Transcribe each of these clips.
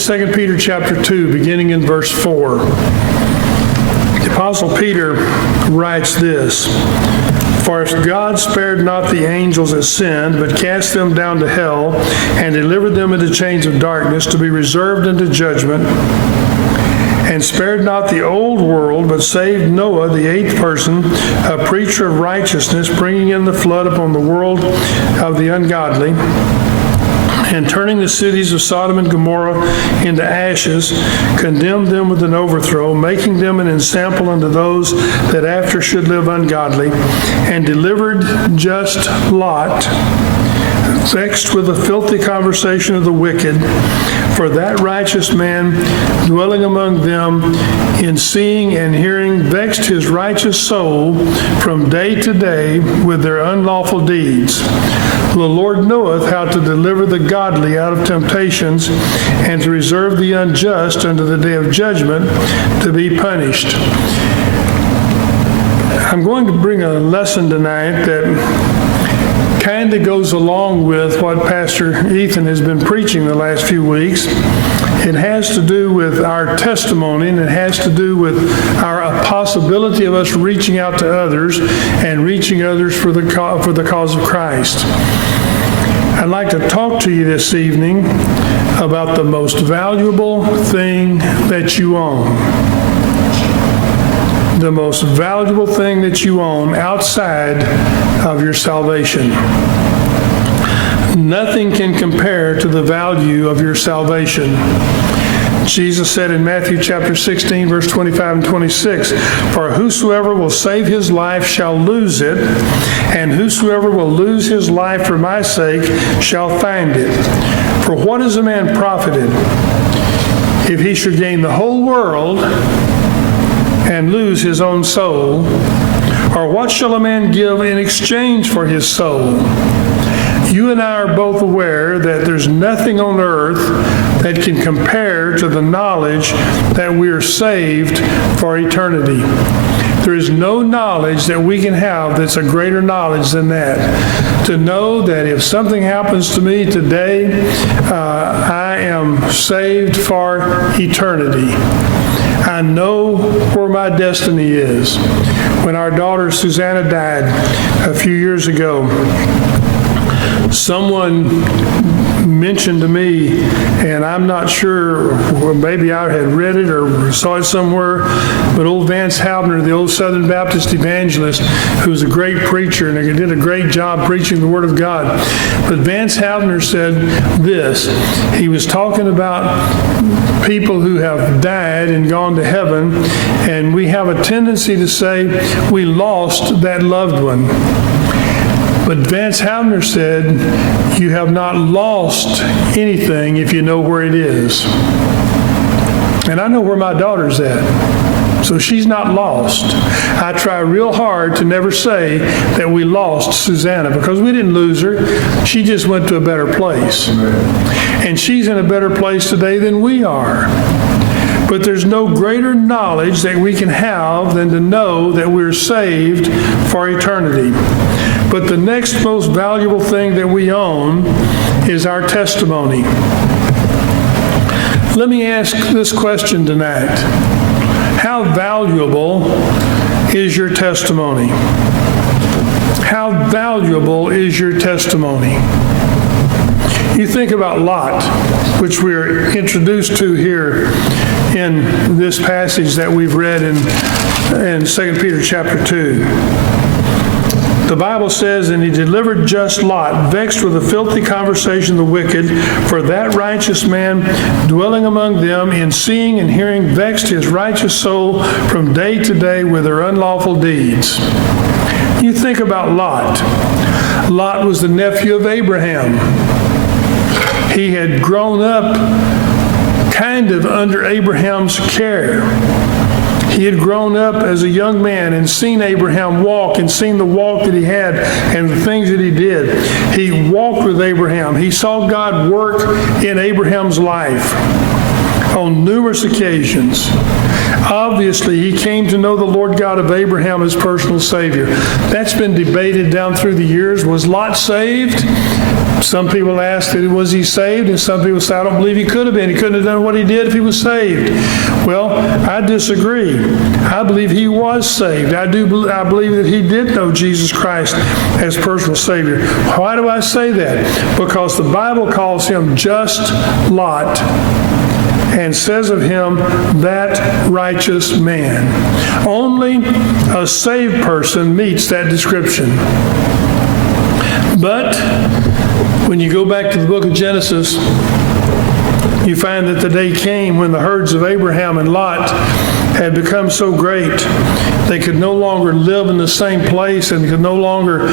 2 Peter chapter 2, beginning in verse 4. The Apostle Peter writes this, "For if God spared not the angels that sinned, but cast them down to hell, and delivered them into chains of darkness to be reserved unto judgment, and spared not the old world, but saved Noah, the eighth person, a preacher of righteousness, bringing in the flood upon the world of the ungodly, and turning the cities of Sodom and Gomorrah into ashes, condemned them with an overthrow, making them an ensample unto those that after should live ungodly, and delivered just Lot, vexed with the filthy conversation of the wicked, for that righteous man dwelling among them in seeing and hearing vexed his righteous soul from day to day with their unlawful deeds. The Lord knoweth how to deliver the godly out of temptations, and to reserve the unjust unto the day of judgment to be punished." I'm going to bring a lesson tonight that kind of goes along with what Pastor Ethan has been preaching the last few weeks. It has to do with our testimony, and it has to do with our possibility of us reaching out to others and reaching others for the cause of Christ. I'd like to talk to you this evening about the most valuable thing that you own. The most valuable thing that you own outside of your salvation. Nothing can compare to the value of your salvation. Jesus said in Matthew chapter 16, verse 25 and 26, "For whosoever will save his life shall lose it, and whosoever will lose his life for my sake shall find it. For what is a man profited if he should gain the whole world and lose his own soul? Or what shall a man give in exchange for his soul?" You and I are both aware that there's nothing on earth that can compare to the knowledge that we are saved for eternity. There is no knowledge that we can have that's a greater knowledge than that. To know that if something happens to me today, I am saved for eternity. I know where my destiny is. When our daughter Susanna died a few years ago, someone mentioned to me, and I'm not sure, or maybe I had read it or saw it somewhere, but old Vance Havner, the old Southern Baptist evangelist, who was a great preacher and he did a great job preaching the Word of God. But Vance Havner said this. He was talking about people who have died and gone to heaven, and we have a tendency to say we lost that loved one. But Vance Havner said, you have not lost anything if you know where it is. And I know where my daughter's at. So she's not lost. I try real hard to never say that we lost Susanna, because we didn't lose her. She just went to a better place. And she's in a better place today than we are. But there's no greater knowledge that we can have than to know that we're saved for eternity. But the next most valuable thing that we own is our testimony. Let me ask this question tonight. How valuable is your testimony? How valuable is your testimony? You think about Lot, which we're introduced to here in this passage that we've read in 2 Peter chapter 2. The Bible says, "And he delivered just Lot, vexed with the filthy conversation of the wicked, for that righteous man dwelling among them in seeing and hearing vexed his righteous soul from day to day with their unlawful deeds." You think about Lot. Lot was the nephew of Abraham. He had grown up kind of under Abraham's care. He had grown up as a young man and seen Abraham walk and seen the walk that he had and the things that he did. He walked with Abraham. He saw God work in Abraham's life on numerous occasions. Obviously, he came to know the Lord God of Abraham as personal Savior. That's been debated down through the years. Was Lot saved? Some people ask that was he saved, and some people say, I don't believe he could have been. He couldn't have done what he did if he was saved. Well, I disagree. I believe he was saved. I believe that he did know Jesus Christ as personal Savior. Why do I say that? Because the Bible calls him just Lot and says of him, that righteous man. Only a saved person meets that description. But when you go back to the book of Genesis, you find that the day came when the herds of Abraham and Lot had become so great, they could no longer live in the same place and could no longer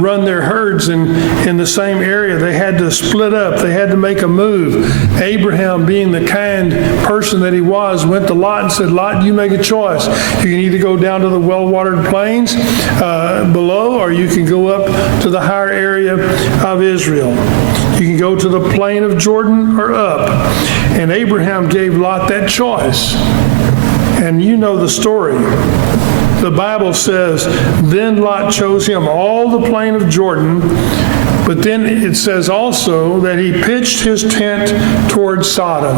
run their herds in the same area. They had to split up. They had to make a move. Abraham, being the kind person that he was, went to Lot and said, Lot, you make a choice. You can either go down to the well-watered plains below, or you can go up to the higher area of Israel. You can go to the plain of Jordan or up. And Abraham gave Lot that choice. And you know the story. The Bible says, then Lot chose him all the plain of Jordan, but then it says also that he pitched his tent towards Sodom.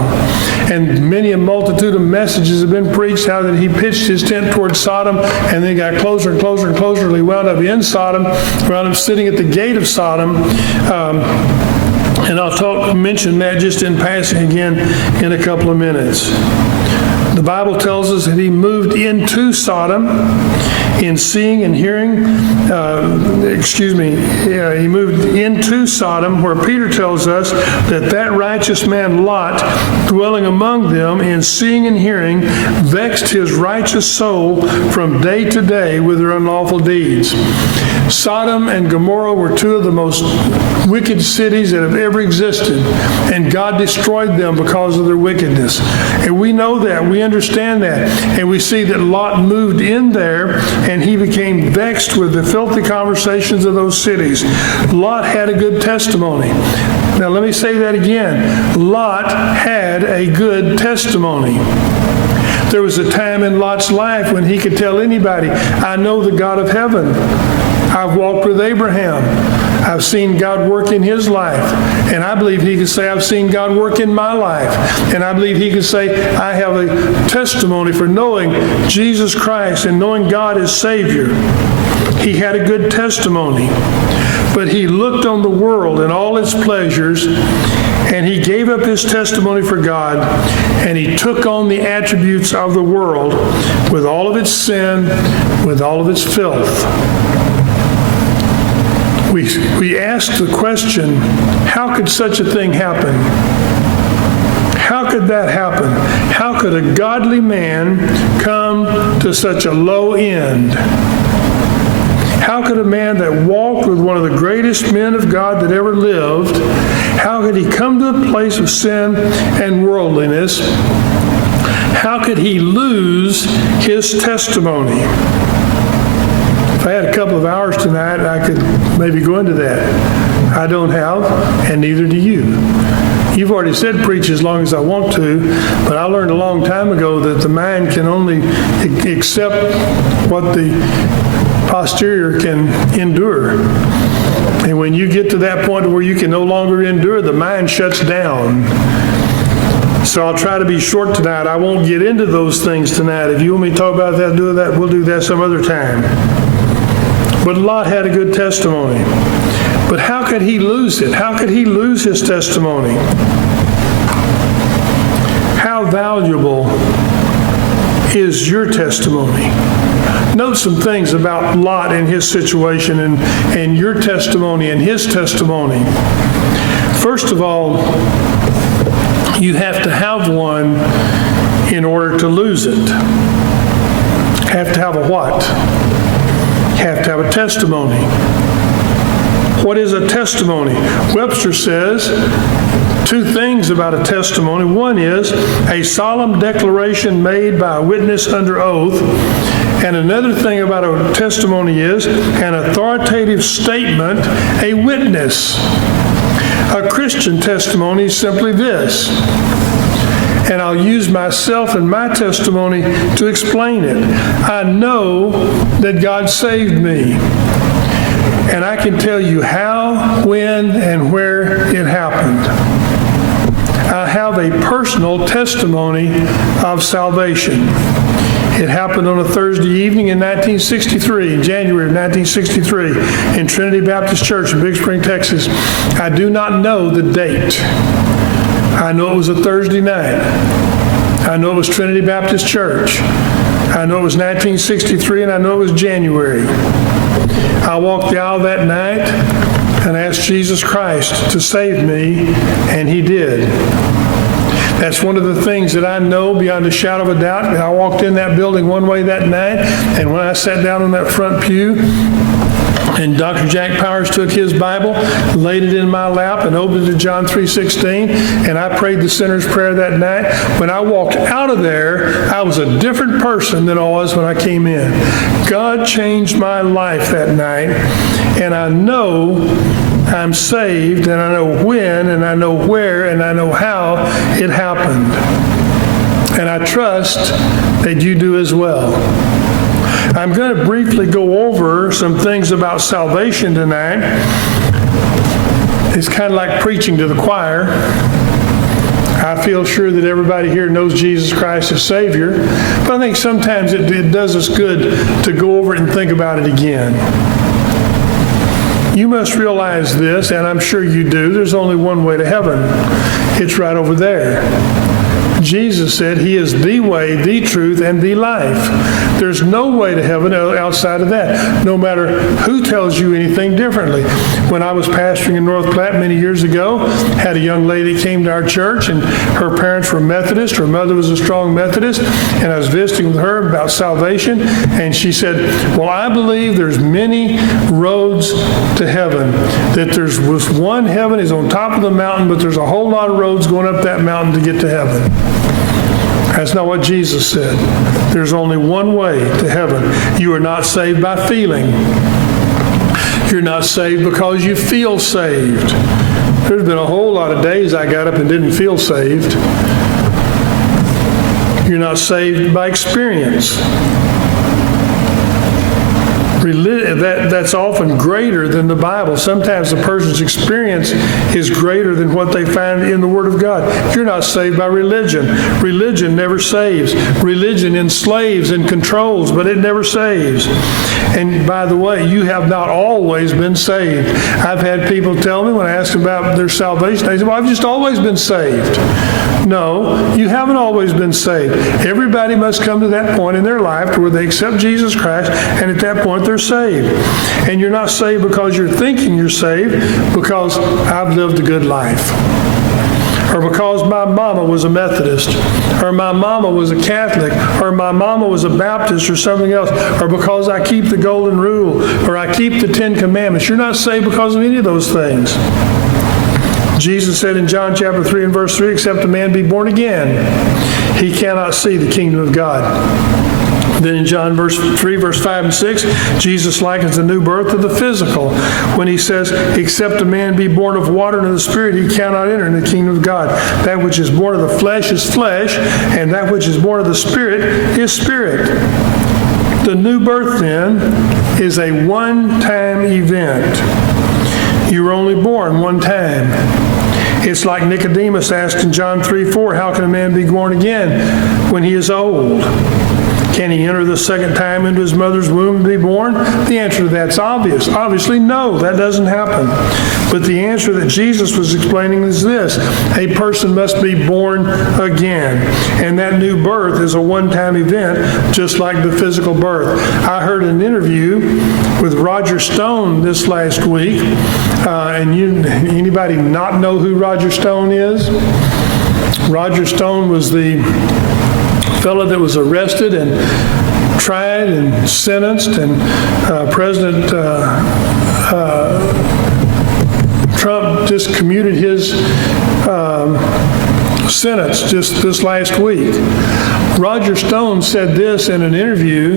And many a multitude of messages have been preached how that he pitched his tent towards Sodom, and then got closer and closer and closer until he wound up in Sodom, wound up sitting at the gate of Sodom. And I'll mention that just in passing again in a couple of minutes. The Bible tells us that he moved into Sodom in seeing and hearing. He moved into Sodom, where Peter tells us that righteous man Lot, dwelling among them in seeing and hearing, vexed his righteous soul from day to day with their unlawful deeds. Sodom and Gomorrah were two of the most wicked cities that have ever existed, and God destroyed them because of their wickedness. And we know that. We understand that. And we see that Lot moved in there, and he became vexed with the filthy conversations of those cities. Lot had a good testimony. Now let me say that again. Lot had a good testimony. There was a time in Lot's life when he could tell anybody, I know the God of heaven. I've walked with Abraham. I've seen God work in his life. And I believe he could say, I've seen God work in my life. And I believe he could say, I have a testimony for knowing Jesus Christ and knowing God as Savior. He had a good testimony. But he looked on the world and all its pleasures, and he gave up his testimony for God, and he took on the attributes of the world with all of its sin, with all of its filth. We ask the question, how could such a thing happen? How could that happen? How could a godly man come to such a low end? How could a man that walked with one of the greatest men of God that ever lived, how could he come to a place of sin and worldliness? How could he lose his testimony? If I had a couple of hours tonight, I could maybe go into that. I don't have, and neither do you. You've already said preach as long as I want to, but I learned a long time ago that the mind can only accept what the posterior can endure. And when you get to that point where you can no longer endure, the mind shuts down. So I'll try to be short tonight. I won't get into those things tonight. If you want me to talk about that, do that, we'll do that some other time. But Lot had a good testimony. But how could he lose it? How could he lose his testimony? How valuable is your testimony? Note some things about Lot and his situation and your testimony and his testimony. First of all, you have to have one in order to lose it. Have to have a what? Have to have a testimony. What is a testimony? Webster says two things about a testimony. One is a solemn declaration made by a witness under oath. And another thing about a testimony is an authoritative statement, a witness. A Christian testimony is simply this. And I'll use myself and my testimony to explain it. I know that God saved me. And I can tell you how, when, and where it happened. I have a personal testimony of salvation. It happened on a Thursday evening in 1963, in January of 1963, in Trinity Baptist Church in Big Spring, Texas. I do not know the date. I know it was a Thursday night. I know it was Trinity Baptist Church. I know it was 1963, and I know it was January. I walked the aisle that night and asked Jesus Christ to save me, and He did. That's one of the things that I know beyond a shadow of a doubt. I walked in that building one way that night, and when I sat down on that front pew, and Dr. Jack Powers took his Bible, laid it in my lap, and opened it to John 3:16, and I prayed the sinner's prayer that night. When I walked out of there, I was a different person than I was when I came in. God changed my life that night, and I know I'm saved, and I know when, and I know where, and I know how it happened. And I trust that you do as well. I'm going to briefly go over some things about salvation tonight. It's kind of like preaching to the choir. I feel sure that everybody here knows Jesus Christ as Savior, but I think sometimes it does us good to go over it and think about it again. You must realize this, and I'm sure you do, there's only one way to heaven. It's right over there. Jesus said He is the way, the truth, and the life. There's no way to heaven outside of that, no matter who tells you anything differently. When I was pastoring in North Platte many years ago, had a young lady came to our church, and her parents were Methodist. Her mother was a strong Methodist, and I was visiting with her about salvation, and she said, well, I believe there's many roads to heaven, that there's one heaven is on top of the mountain, but there's a whole lot of roads going up that mountain to get to heaven. That's not what Jesus said. There's only one way to heaven. You are not saved by feeling. You're not saved because you feel saved. There's been a whole lot of days I got up and didn't feel saved. You're not saved by experience. That's often greater than the Bible. Sometimes a person's experience is greater than what they find in the Word of God. You're not saved by religion. Religion never saves. Religion enslaves and controls, but it never saves. And by the way, you have not always been saved. I've had people tell me when I ask about their salvation, they say, well, I've just always been saved. No, you haven't always been saved. Everybody must come to that point in their life where they accept Jesus Christ, and at that point they're saved. And you're not saved because you're thinking you're saved, because I've lived a good life. Or because my mama was a Methodist, or my mama was a Catholic, or my mama was a Baptist, or something else, or because I keep the Golden Rule, or I keep the Ten Commandments. You're not saved because of any of those things. Jesus said in John chapter 3 and verse 3, except a man be born again, he cannot see the kingdom of God. Then in John 3, verse 5 and 6, Jesus likens the new birth to the physical when he says, except a man be born of water and of the Spirit, he cannot enter in the kingdom of God. That which is born of the flesh is flesh, and that which is born of the Spirit is spirit. The new birth, then, is a one-time event. You were only born one time. It's like Nicodemus asked in John 3:4, how can a man be born again when he is old? Can he enter the second time into his mother's womb and be born? The answer to that's obvious. Obviously, no, that doesn't happen. But the answer that Jesus was explaining is this: a person must be born again. And that new birth is a one-time event, just like the physical birth. I heard an interview with Roger Stone this last week. Anybody not know who Roger Stone is? Roger Stone was the fellow that was arrested and tried and sentenced, and President Trump just commuted his sentence just this last week. Roger Stone said this in an interview.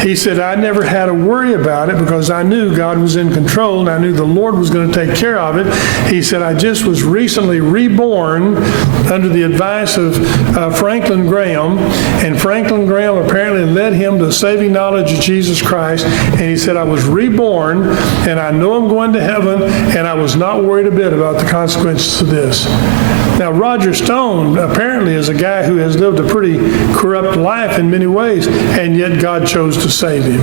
He said, I never had to worry about it because I knew God was in control and I knew the Lord was going to take care of it. He said, I just was recently reborn under the advice of Franklin Graham, and Franklin Graham apparently led him to saving knowledge of Jesus Christ. And he said, I was reborn and I know I'm going to heaven, and I was not worried a bit about the consequences of this. Now, Roger Stone apparently is a guy who has lived a pretty corrupt life in many ways, and yet God chose to save him.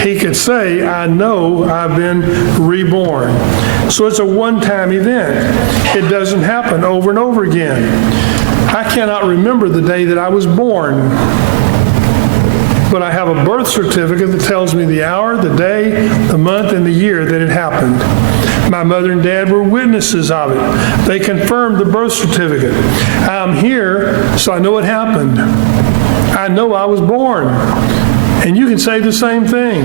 He could say, I know I've been reborn. So it's a one-time event. It doesn't happen over and over again. I cannot remember the day that I was born, but I have a birth certificate that tells me the hour, the day, the month, and the year that it happened. My mother and dad were witnesses of it. They confirmed the birth certificate. I'm here, so I know it happened. I know I was born. And you can say the same thing.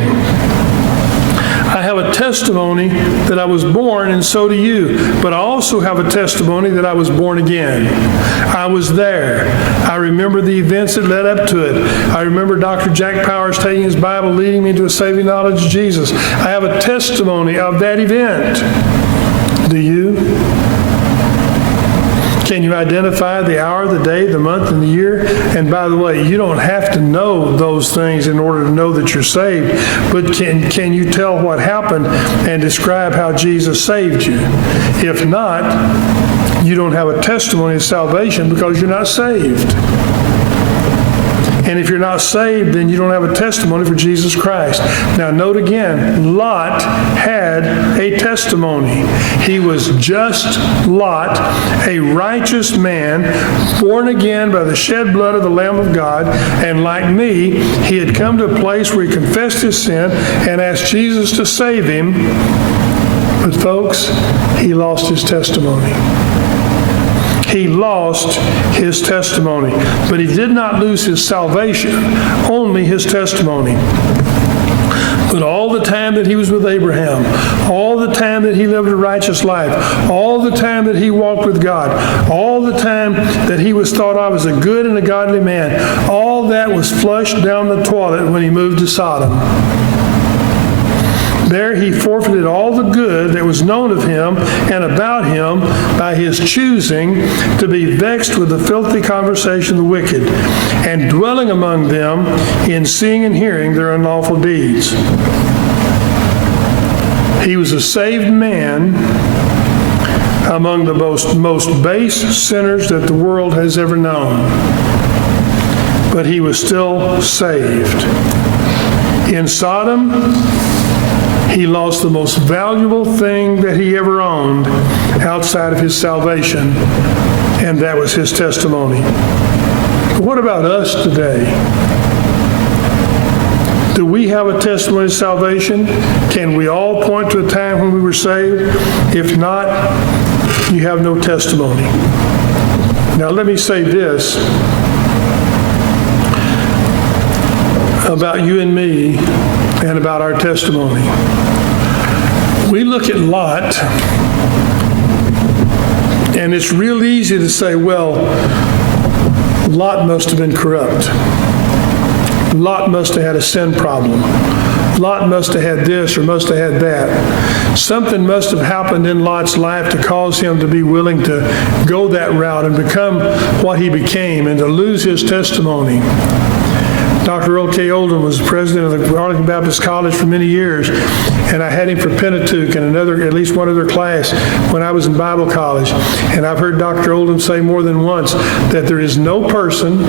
I have a testimony that I was born, and so do you. But I also have a testimony that I was born again. I was there. I remember the events that led up to it. I remember Dr. Jack Powers taking his Bible, leading me to a saving knowledge of Jesus. I have a testimony of that event. Do you? Can you identify the hour, the day, the month, and the year? And by the way, you don't have to know those things in order to know that you're saved, but can you tell what happened and describe how Jesus saved you? If not, you don't have a testimony of salvation because you're not saved. And if you're not saved, then you don't have a testimony for Jesus Christ. Now, note again, Lot had a testimony. He was just Lot, a righteous man, born again by the shed blood of the Lamb of God. And like me, he had come to a place where he confessed his sin and asked Jesus to save him. But folks, he lost his testimony. He lost his testimony. But he did not lose his salvation, only his testimony. But all the time that he was with Abraham, all the time that he lived a righteous life, all the time that he walked with God, all the time that he was thought of as a good and a godly man, all that was flushed down the toilet when he moved to Sodom. There he forfeited all the good that was known of him and about him by his choosing to be vexed with the filthy conversation of the wicked, and dwelling among them in seeing and hearing their unlawful deeds. He was a saved man among the most base sinners that the world has ever known. But he was still saved. In Sodom, he lost the most valuable thing that he ever owned outside of his salvation, and that was his testimony. But what about us today? Do we have a testimony of salvation? Can we all point to a time when we were saved? If not, you have no testimony. Now let me say this about you and me and about our testimony. We look at Lot, and it's real easy to say, well, Lot must have been corrupt. Lot must have had a sin problem. Lot must have had this or must have had that. Something must have happened in Lot's life to cause him to be willing to go that route and become what he became and to lose his testimony. Dr. Earl K. Oldham was president of the Arlington Baptist College for many years, and I had him for Pentateuch and at least one other class when I was in Bible college. And I've heard Dr. Oldham say more than once that there is no person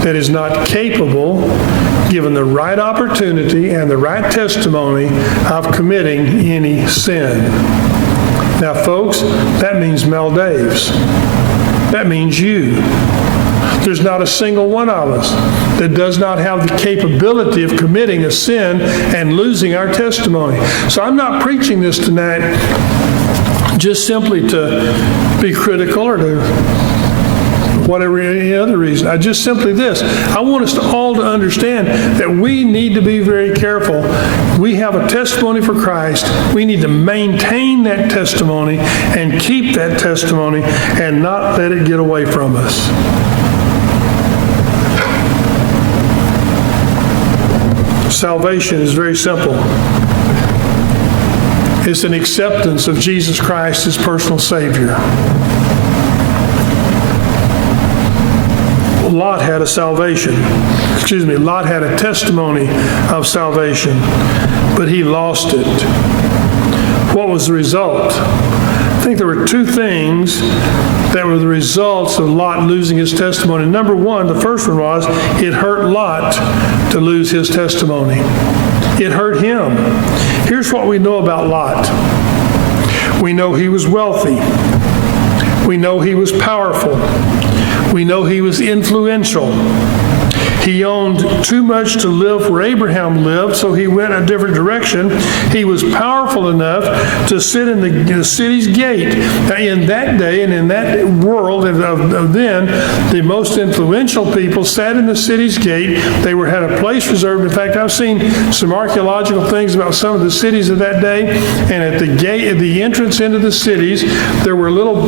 that is not capable, given the right opportunity and the right testimony, of committing any sin. Now, folks, that means Mel Daves. That means you. There's not a single one of us that does not have the capability of committing a sin and losing our testimony. So I'm not preaching this tonight just simply to be critical or to whatever, any other reason. Just simply this. I want us all to understand that we need to be very careful. We have a testimony for Christ. We need to maintain that testimony and keep that testimony and not let it get away from us. Salvation is very simple. It's an acceptance of Jesus Christ as personal Savior. Lot had a Lot had a testimony of salvation, but he lost it. What was the result? I think there were two things that were the results of Lot losing his testimony. Number one, the first one was, it hurt Lot to lose his testimony. It hurt him. Here's what we know about Lot. We know he was wealthy. We know he was powerful. We know he was influential. He owned too much to live where Abraham lived, so he went a different direction. He was powerful enough to sit in the city's gate. Now, in that day and in that world of then, the most influential people sat in the city's gate. They had a place reserved. In fact, I've seen some archaeological things about some of the cities of that day, and at the gate, at the entrance into the cities, there were little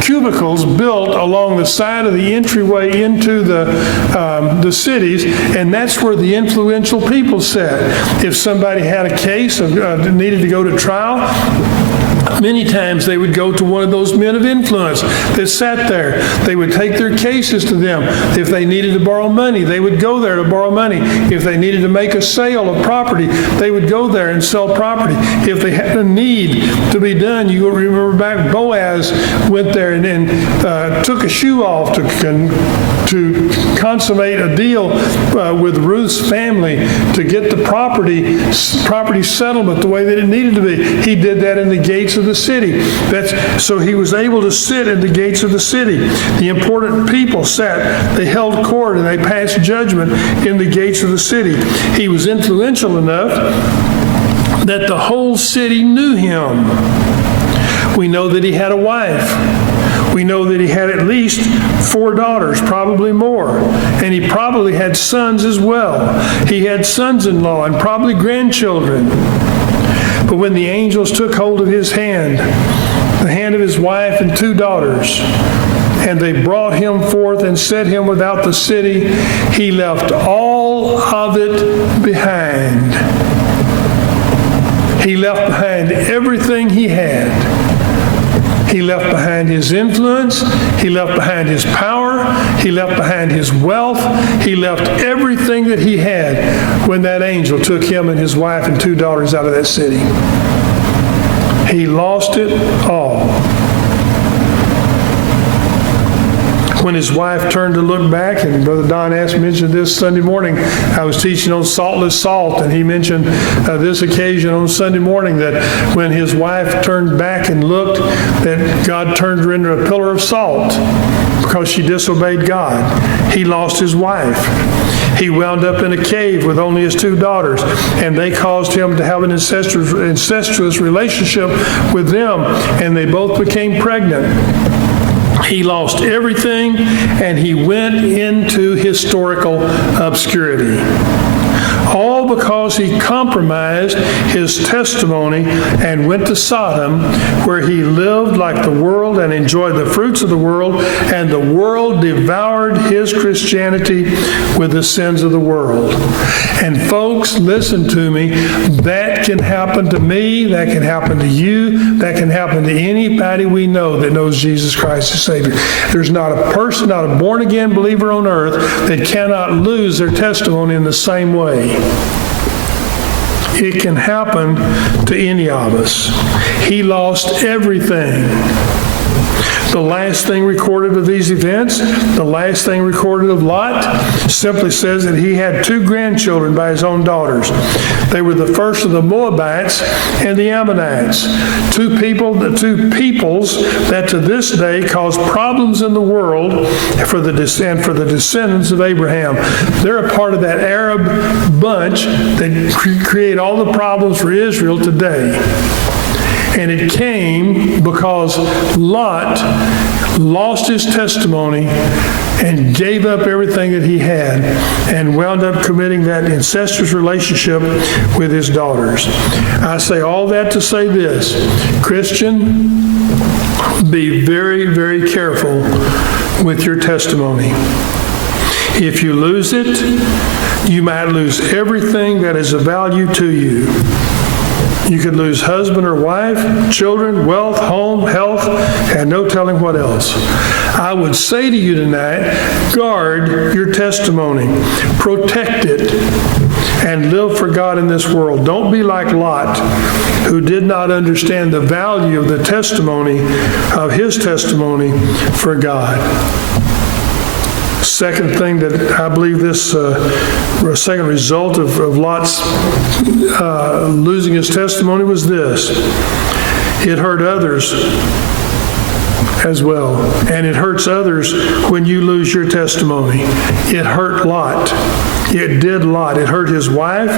cubicles built along the side of the entryway into the cities, and that's where the influential people sat. If somebody had a case of needed to go to trial, many times they would go to one of those men of influence that sat there. They would take their cases to them. If they needed to borrow money, they would go there to borrow money. If they needed to make a sale of property, they would go there and sell property. If they had a need to be done, you remember back, Boaz went there and took a shoe off to consummate a deal with Ruth's family to get the property settlement the way that it needed to be. He did that in the gates of the city. So he was able to sit in the gates of the city. The important people sat, they held court, and they passed judgment in the gates of the city. He was influential enough that the whole city knew him. We know that he had a wife. We know that he had at least 4 daughters, probably more. And he probably had sons as well. He had sons-in-law and probably grandchildren. But when the angels took hold of his hand, the hand of his wife and 2 daughters, and they brought him forth and set him without the city, he left all of it behind. He left behind everything he had. He left behind his influence. He left behind his power. He left behind his wealth. He left everything that he had when that angel took him and his wife and 2 daughters out of that city. He lost it all. When his wife turned to look back, and Brother Don mentioned this Sunday morning, I was teaching on saltless salt, and he mentioned this occasion on Sunday morning that when his wife turned back and looked, that God turned her into a pillar of salt because she disobeyed God. He lost his wife. He wound up in a cave with only his 2 daughters, and they caused him to have an incestuous relationship with them, and they both became pregnant. He lost everything, and he went into historical obscurity. All because he compromised his testimony and went to Sodom, where he lived like the world and enjoyed the fruits of the world, and the world devoured his Christianity with the sins of the world. And folks, listen to me, that can happen to me, that can happen to you, that can happen to anybody we know that knows Jesus Christ as Savior. There's not a person, not a born-again believer on earth that cannot lose their testimony in the same way. It can happen to any of us. He lost everything. The last thing recorded of these events, the last thing recorded of Lot, simply says that he had 2 grandchildren by his own daughters. They were the first of the Moabites and the Ammonites, two peoples that to this day cause problems in the world for the descendants of Abraham. They're a part of that Arab bunch that create all the problems for Israel today. And it came because Lot lost his testimony and gave up everything that he had and wound up committing that incestuous relationship with his daughters. I say all that to say this: Christian, be very, very careful with your testimony. If you lose it, you might lose everything that is of value to you. You could lose husband or wife, children, wealth, home, health, and no telling what else. I would say to you tonight, guard your testimony, protect it, and live for God in this world. Don't be like Lot, who did not understand the value of the testimony, of his testimony for God. Second thing that I believe this second result of Lot's losing his testimony was this: it hurt others as well. And it hurts others when you lose your testimony. It hurt Lot. It did Lot. It hurt his wife,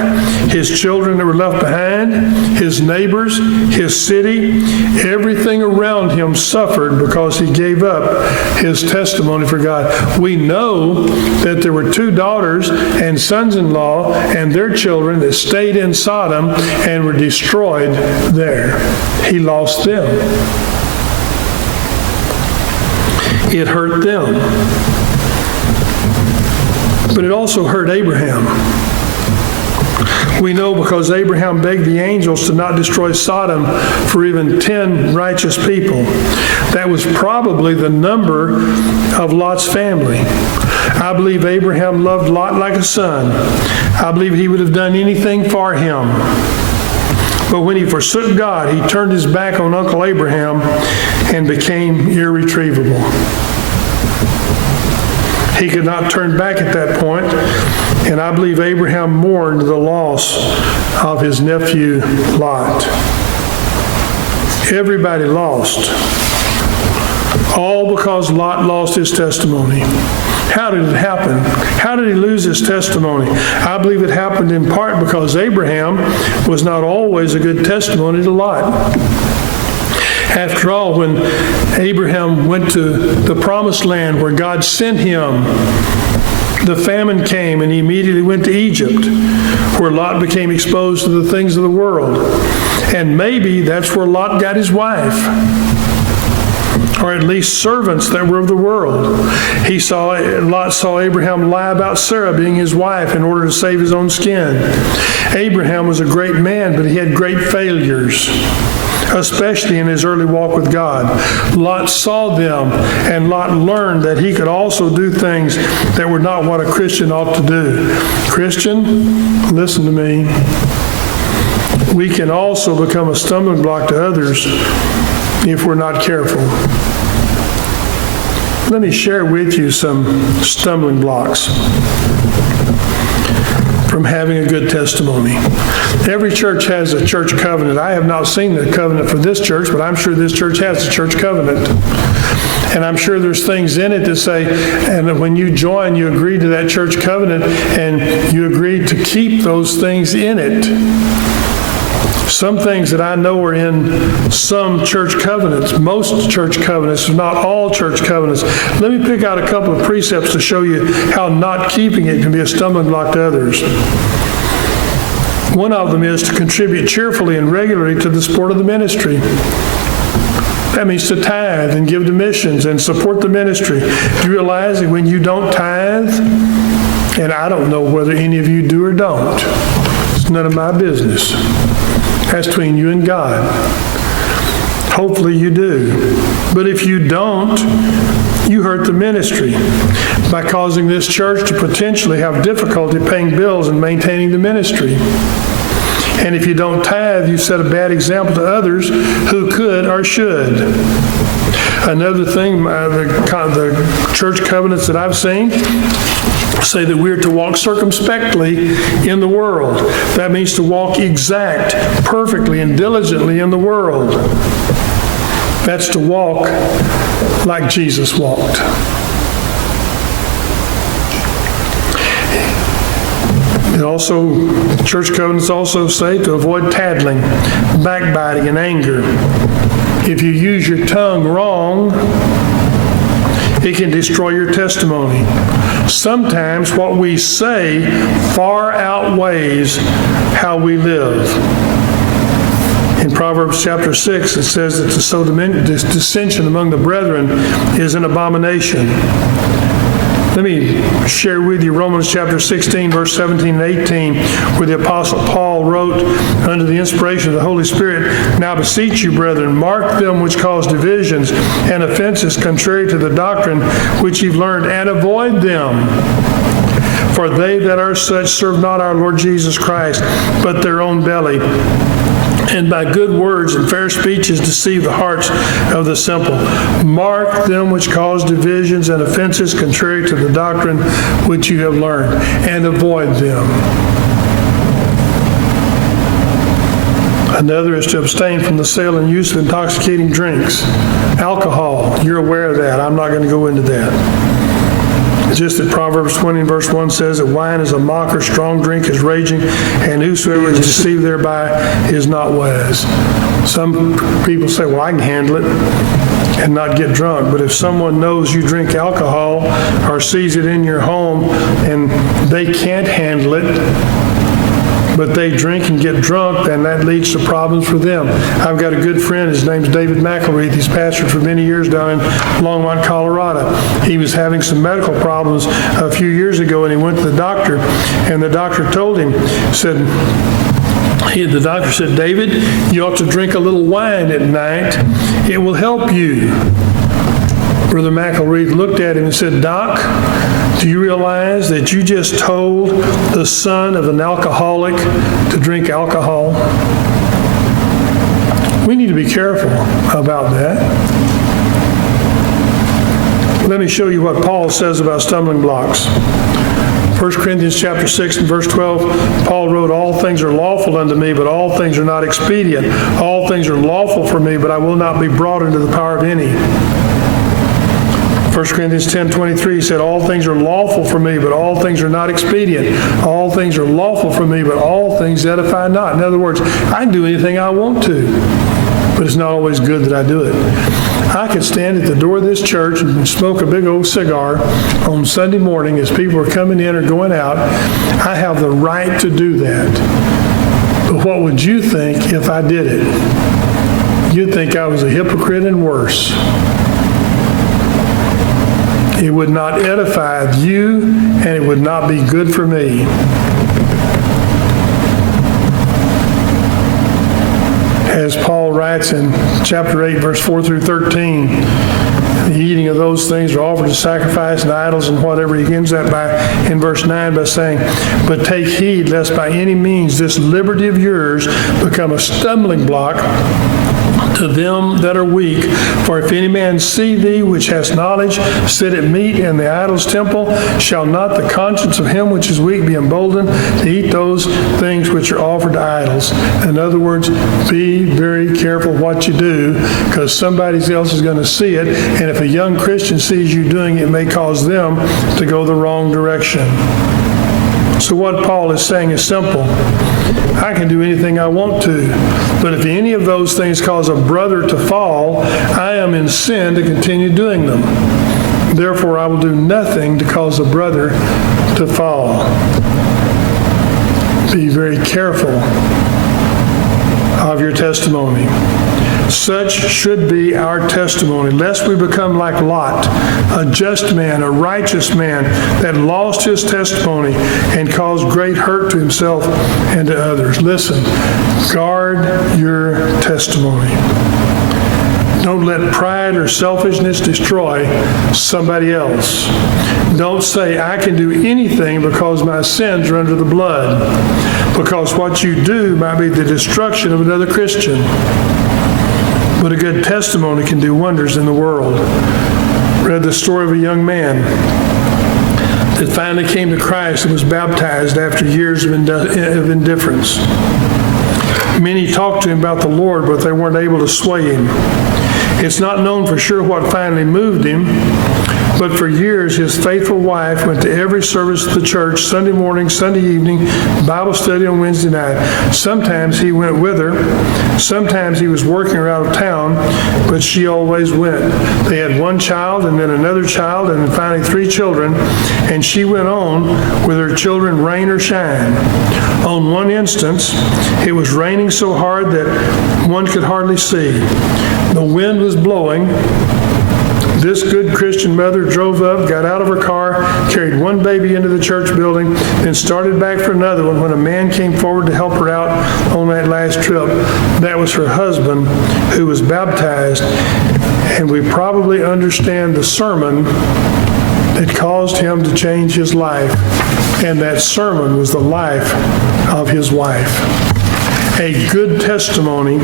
his children that were left behind, his neighbors, his city. Everything around him suffered because he gave up his testimony for God. We know that there were 2 daughters and sons-in-law and their children that stayed in Sodom and were destroyed there. He lost them. It hurt them. But it also hurt Abraham. We know because Abraham begged the angels to not destroy Sodom for even 10 righteous people. That was probably the number of Lot's family. I believe Abraham loved Lot like a son. I believe he would have done anything for him. But when he forsook God, he turned his back on Uncle Abraham and became irretrievable. He could not turn back at that point, and I believe Abraham mourned the loss of his nephew Lot. Everybody lost, all because Lot lost his testimony. How did it happen? How did he lose his testimony? I believe it happened in part because Abraham was not always a good testimony to Lot. After all, when Abraham went to the promised land where God sent him, the famine came and he immediately went to Egypt, where Lot became exposed to the things of the world. And maybe that's where Lot got his wife, or at least servants that were of the world. Lot saw Abraham lie about Sarah being his wife in order to save his own skin. Abraham was a great man, but he had great failures, especially in his early walk with God. Lot saw them, and Lot learned that he could also do things that were not what a Christian ought to do. Christian, listen to me. We can also become a stumbling block to others if we're not careful. Let me share with you some stumbling blocks from having a good testimony. Every church has a church covenant. I have not seen the covenant for this church, but I'm sure this church has a church covenant. And I'm sure there's things in it that say, and when you join, you agree to that church covenant, and you agree to keep those things in it. Some things that I know are in some church covenants, most church covenants, not all church covenants. Let me pick out a couple of precepts to show you how not keeping it can be a stumbling block to others. One of them is to contribute cheerfully and regularly to the support of the ministry. That means to tithe and give to missions and support the ministry. Do you realize that when you don't tithe, and I don't know whether any of you do or don't, it's none of my business. That's between you and God. Hopefully you do. But if you don't, you hurt the ministry by causing this church to potentially have difficulty paying bills and maintaining the ministry. And if you don't tithe, you set a bad example to others who could or should. Another thing, the church covenants that I've seen say that we're to walk circumspectly in the world. That means to walk exact, perfectly, and diligently in the world. That's to walk like Jesus walked. It also, church covenants also say to avoid tattling, backbiting, and anger. If you use your tongue wrong, it can destroy your testimony. Sometimes what we say far outweighs how we live. In Proverbs chapter 6, it says that to sow dissension among the brethren is an abomination. Let me share with you Romans chapter 16, verse 17 and 18, where the Apostle Paul wrote under the inspiration of the Holy Spirit, "Now beseech you, brethren, mark them which cause divisions and offenses contrary to the doctrine which you've learned, and avoid them. For they that are such serve not our Lord Jesus Christ, but their own belly. And by good words and fair speeches deceive the hearts of the simple. Mark them which cause divisions and offenses contrary to the doctrine which you have learned, and avoid them." Another is to abstain from the sale and use of intoxicating drinks. Alcohol, you're aware of that. I'm not going to go into that. Just that Proverbs 20 and verse 1 says that wine is a mocker, strong drink is raging, and whosoever is deceived thereby is not wise. Some people say, well, I can handle it and not get drunk. But if someone knows you drink alcohol or sees it in your home and they can't handle it, but they drink and get drunk, then that leads to problems for them. I've got a good friend, his name's David McElreath. He's pastored for many years down in Longmont, Colorado. He was having some medical problems a few years ago, and he went to the doctor, and the doctor told him, the doctor said, "David, you ought to drink a little wine at night. It will help you." Brother McElreath looked at him and said, "Doc, do you realize that you just told the son of an alcoholic to drink alcohol?" We need to be careful about that. Let me show you what Paul says about stumbling blocks. 1 Corinthians chapter 6 and verse 12, Paul wrote, "All things are lawful unto me, but all things are not expedient. All things are lawful for me, but I will not be brought into the power of any." 1 Corinthians 10:23 said, "All things are lawful for me, but all things are not expedient. All things are lawful for me, but all things edify not." In other words, I can do anything I want to, but it's not always good that I do it. I could stand at the door of this church and smoke a big old cigar on Sunday morning as people are coming in or going out. I have the right to do that. But what would you think if I did it? You'd think I was a hypocrite and worse. It would not edify you, and it would not be good for me. As Paul writes in chapter 8, verse 4 through 13, the eating of those things are offered as sacrifice and idols and whatever. He ends that in verse 9 by saying, "But take heed lest by any means this liberty of yours become a stumbling block to them that are weak. For if any man see thee, which has knowledge, sit at meat in the idol's temple, shall not the conscience of him which is weak be emboldened to eat those things which are offered to idols?" In other words, be very careful what you do, because somebody else is going to see it, and if a young Christian sees you doing it, it may cause them to go the wrong direction. So what Paul is saying is simple. I can do anything I want to, but if any of those things cause a brother to fall, I am in sin to continue doing them. Therefore, I will do nothing to cause a brother to fall. Be very careful of your testimony. Such should be our testimony, lest we become like Lot, a just man, a righteous man that lost his testimony and caused great hurt to himself and to others. Listen, guard your testimony. Don't let pride or selfishness destroy somebody else. Don't say, "I can do anything because my sins are under the blood," because what you do might be the destruction of another Christian. But a good testimony can do wonders in the world. Read the story of a young man that finally came to Christ and was baptized after years of indifference. Many talked to him about the Lord, but they weren't able to sway him. It's not known for sure what finally moved him, But for years, his faithful wife went to every service of the church, Sunday morning, Sunday evening, Bible study on Wednesday night. Sometimes he went with her. Sometimes he was working her out of town, but she always went. They had one child and then another child and then finally 3 children, and she went on with her children, rain or shine. On one instance, it was raining so hard that one could hardly see. The wind was blowing. This good Christian mother drove up, got out of her car, carried one baby into the church building, then started back for another one when a man came forward to help her out on that last trip. That was her husband, who was baptized, and we probably understand the sermon that caused him to change his life, and that sermon was the life of his wife. A good testimony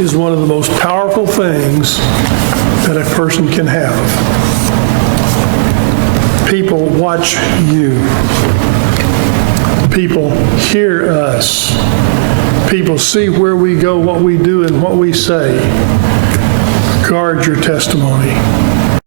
is one of the most powerful things that a person can have. People watch you. People hear us. People see where we go, what we do, and what we say. Guard your testimony.